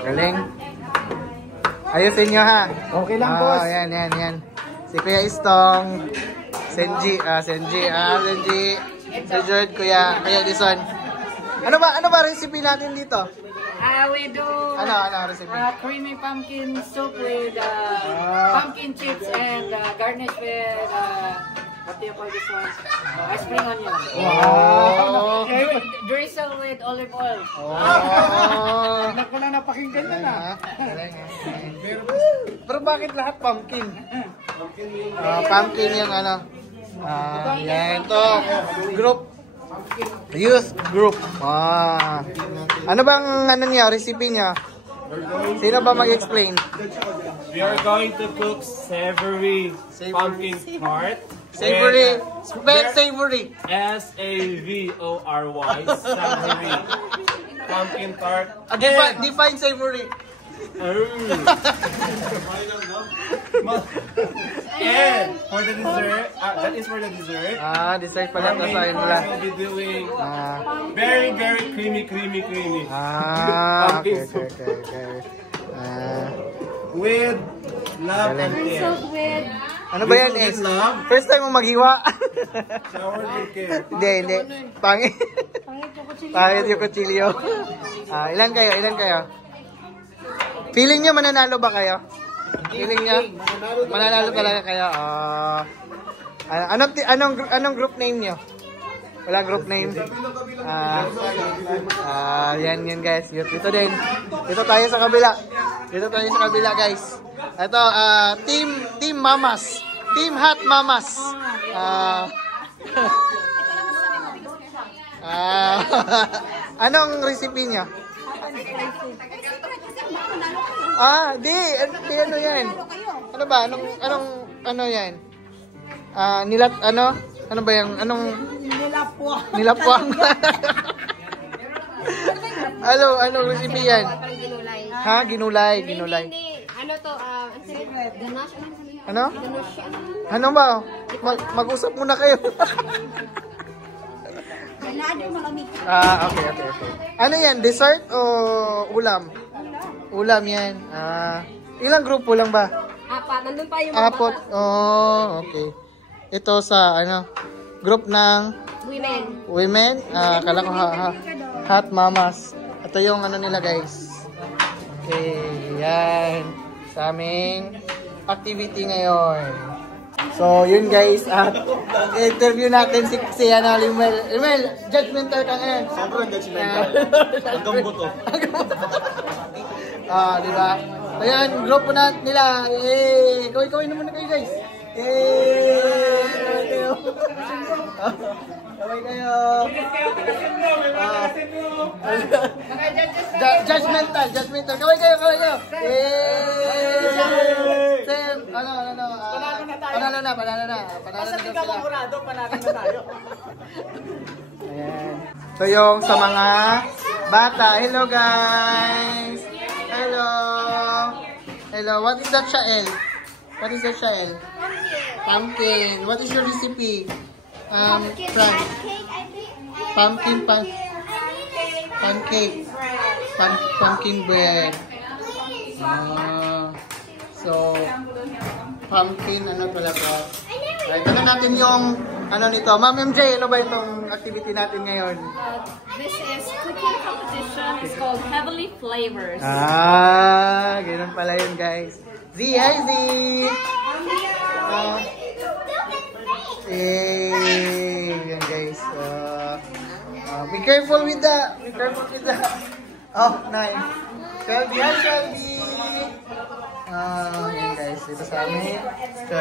Galing. Ayusin nyo ha. Okay lang, boss. Yan. Si Kuya Istong. Senji. Senji. Si George, Kuya Dison. Ano ba recipe natin dito? We do recipe? creamy pumpkin soup with pumpkin chips and garnish with what do you call this one? Spring onion. Wow! Drizzle with olive oil. Anak ko lang napakinggan na na. Pero bakit lahat pumpkin? Pumpkin yung ano. Yan to. Group. Youth group. Ano bang recipe niya? Sino ba mag-explain? We are going to cook savory pumpkin tart. Savory. Spell savory. S-A-V-O-R-Y. Savory. Pumpkin tart. Define savory. And for the dessert, that is for the dessert. Dessert pala ito sa nila. We'll be doing very, very creamy. Okay. With love and care. Ano ba yan, Es? First time mo maghiwa? Shower with care. Hindi. Pangit. Pangit yung kutsilyo. Ilan kayo? Feeling nyo mananalo ba kayo? Feeling nyo? Mananalo talaga kayo? Anong group name nyo? Wala group name? Yan guys. Dito din. Dito tayo sa kabila. Guys. Ito, Team Mamas. Team Hot Mamas. Anong recipe nyo? Di ano yan? Ano ba? Ano yan? Ano ba yung, nilapwang? Anong recipe yan? Ginulay. Ano to? Ganache? Ano? Ano ba? Mag-usap muna kayo. Okay. Ano yan? Dessert o ulam? Ulam yan. Ilang grupo lang ba? 4. Nandun pa yung Apat. Okay. Ito sa group ng women. Kala ko Hot Mamas. Ito yung nila guys. Okay, yan. Sa aming activity ngayon. So, yun guys. Interview natin si Rimel. Rimel, judgmental ka ngayon. Sobrang judgmental. Hanggang buto. Diba? Ayan, grupo nila. Kaway naman na kayo guys. Kaway kayo. Judgmental. Kaway kayo. Sam, panalo na. Panalo na tayo. Ayan. So yung sa mga bata. Hello guys. Hello. What is that, Shael? Pumpkin. What is your recipe? Fran. Pumpkin pancake. Pumpkin bread. So, pumpkin, pala ba? Right, natin yung, nito. Ma'am MJ, ano ba itong activity natin ngayon? This is cooking competition. It's called Heavenly Flavors. Ganun pala yun, guys. Hi Z! Yan guys. Be careful with the. Oh, nice. Shelby, hi Shelby! Yan guys, ito sa amin.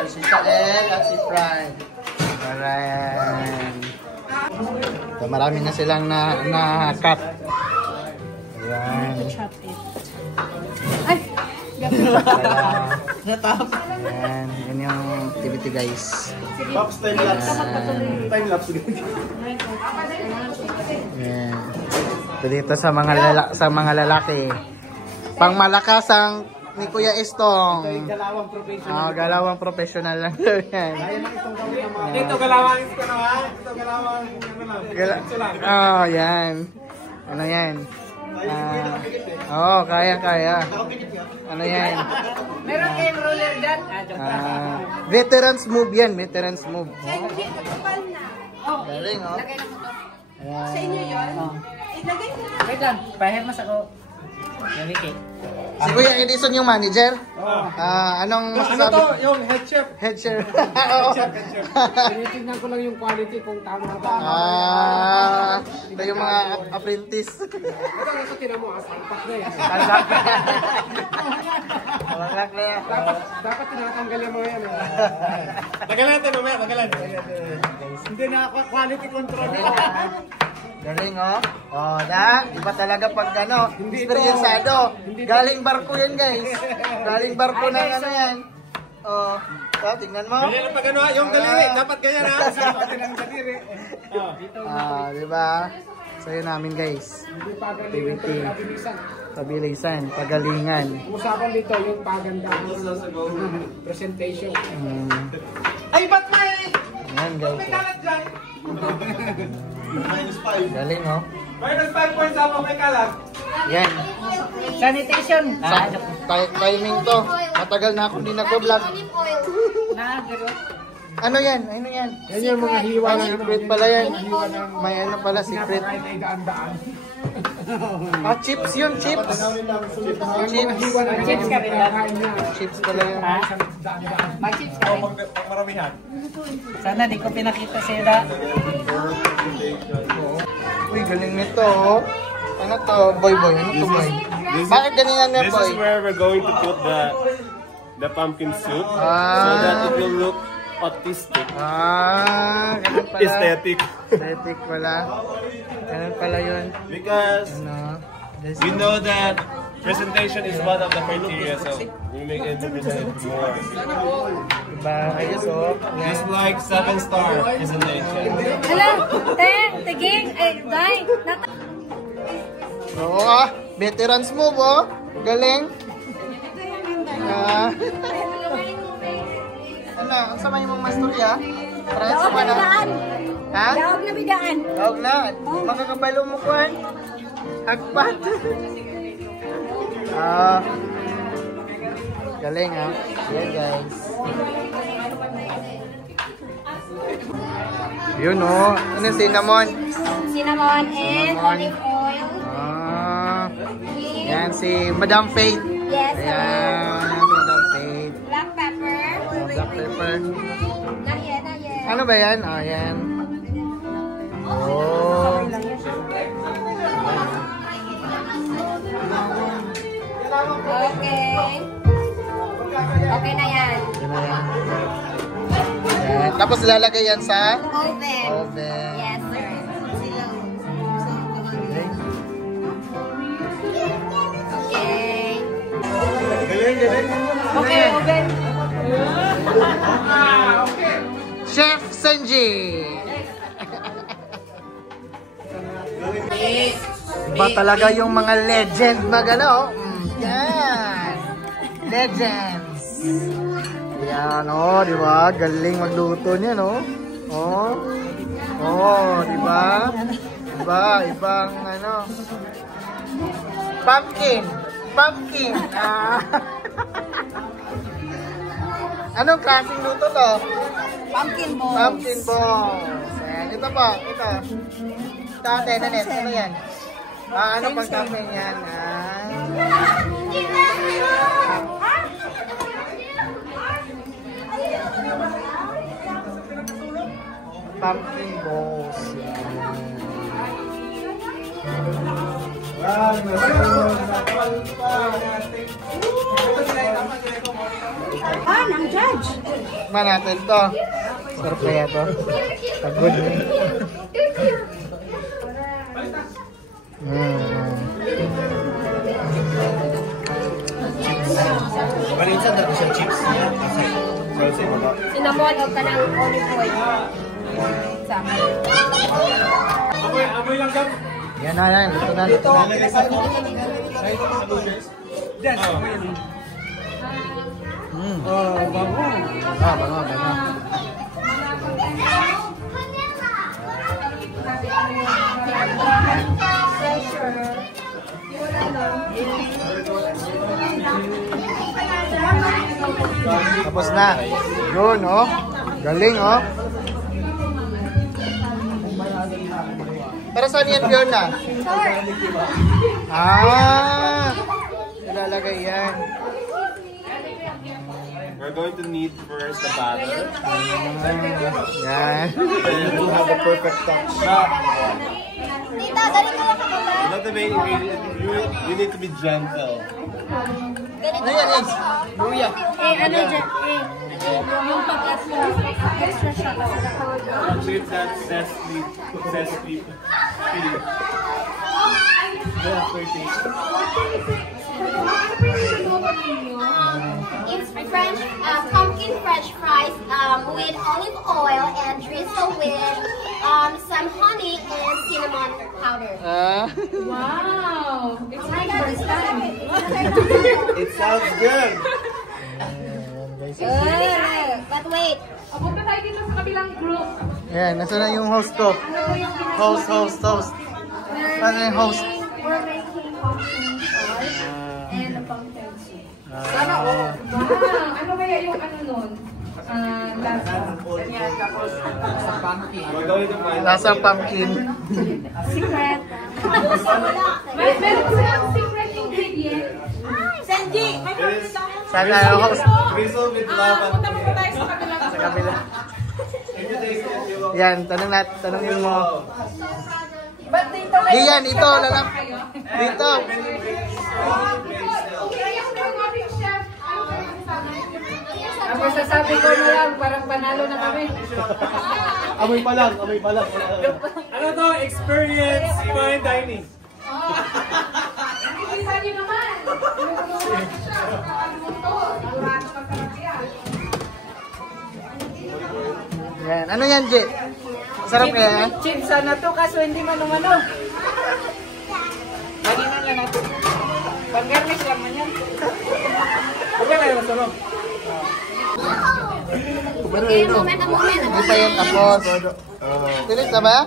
Si Shael at si Fran. Alright. So, marami na silang na-cut. Ayan. Ay! Natap. Ayan. Yan yung activity guys. Box time-lapse. Time-lapse. Ayan. So, dito sa mga lalaki. Pangmalakas ang ni Kuya Estong. Ito yung galawang professional. Galawang professional lang daw yan. Kaya na itong gawin ng mga... Dito galawang ito na ha. Ito galawang ito lang. Yan. Ano yan? Kaya. Ano yan? Meron kayong roller dyan? Veterans move yan. Veterans move. Galing, oh. Sa inyo yun? Ilagay ko na. Wait lang, pahirmas ako. Naliki. Si Kuya Edison yung manager? Anong Ano masasabi? to? Yung head chef. Head chef. Tinitignan ko lang yung quality kung tama ba. Ito yung mga apprentice. Ito tinan mo, asalpak na yan. Malak na yan. Dapat tinatanggal yung mga yan. Tagalan natin, umaya, tagalan. Hindi na quality control. Galing, oh. Iba talaga pag ano, experiencado. Galing barko yan, guys. Galing barko ng ano yan. Tingnan mo. Ganyan ang pag ano, yung daliri. Dapat ganyan ha. Pati ng daliri. Diba? Sa'yo namin, guys. Hindi pagalingan ito yung kabilisan. Pabilisan, pagalingan. Usapan dito yung pagandahan ng presentation. Ay, ba't may? Yan, guys. Kalat dyan. Galing, oh. Minus 5 points ako may kalat. Yan. Sanitation. Timing to. Matagal na akong di nag-vlog. Ano yan? Ano yan? Yan yung mga hiwa ng Secret pala yan. May ano pala, secret. ay daan-daan. Chips yun, chips. Hiwa ng Chips ka rin yan. Chips pala yun. May chips ka rin. Pag maramihan. Sana di ko pinakita sila. Uy, galing nito, oh. Ano to? Boy. Ano to, boy? Bakit ganingan na, This boy? is where we're going to put the pumpkin soup so that it will look autistic. Ganun pala. Aesthetic. Aesthetic pala. Ganun pala yun. Because Ano? we know that presentation is one of the criteria, so we make it represent more. Diba? Ayos, oh. Just like 7-star presentation. Hello, tiging, dahil. Oo, veterans move, oh. Galing. Ano? Ang samay mong masturya? Parang sama na. Ha? Daog na bidaan. Daog na. Makakabalo mo kuhan. Hagpat. Galing, ha? Yan, guys. Yun, oh. Ano yung cinnamon? Cinnamon and olive oil. Yan si Madam Faith. Yes, Ayan, Madam Faith. black pepper. Black pepper. Not yet. Ano ba yan? Yan. Oh. Okay. Okay na yan. Yan. Tapos lalagay yan sa Oven. oven. Yes, sir. Okay. Okay, oven. Chef Senji. Iba talaga yung mga legend magano. Yan. Legends. Yan, oh, di ba? Galing magluto niya, no? Di ba? Ibang ano. Pumpkin. Anong klaseng luto to? Pumpkin balls. Pumpkin balls. Ayan, ito po, ito. Tate, nanet, ano yan? Ano pang topping yan? Pumpkin balls. Ang judge. Man natin to. Sarap kaya to. Pagod. Malinsan na siya chips. Cinnamon o kanang olive oil. Amoy lang daw. Yan na. Dito na. Bango. Ah, bango, bango. Tapos na. Yun, oh. Galing, oh. Para saan yan, Fiona? Ah! Ilalagay yan. We're going to need first the batter. Yan. And to have a perfect touch. Tita, galing ka lang kapag. You have to make you need to be gentle. Ano yan, Ace? Luya. Ano dyan? Yung pagkat mo, extra siya kasi With that sesame seed. It's French, pumpkin French fries with olive oil and drizzle with some honey and cinnamon powder. Ah. Wow! It's my God, first time. It sounds good. But wait. Punta tayo dito sa kabilang group. Ayan, nasa na yung host ko? Host. Ano yung host? We're making pumpkin sauce and a pumpkin soup. Sana all. Wow! Ano kaya yung ano nun? Lasa. Ganyan, tapos sa pumpkin. We're going to find Nasa pumpkin. Secret. Meron silang secret ingredient. Sanji! Sana yung host. drizzle with lava. Punta mo tayo sa kabilang Sa kabila. Yan, tanongin mo. Ba't dito kayo? Diyan, ito, lalap. Dito. Ang masasabi ko na lang, parang panalo na kami. Amoy pa lang. Ano to? Experience fine dining. Nakikita niyo naman. Yan. Ano yan, J? Sarap kaya? Chips sana to, kaso hindi manumano. Lagyan lang natin. Pag-garnish lang man yan. Okay na yung masarap. Okay, moment. Hindi pa yan tapos. Tilis na ba?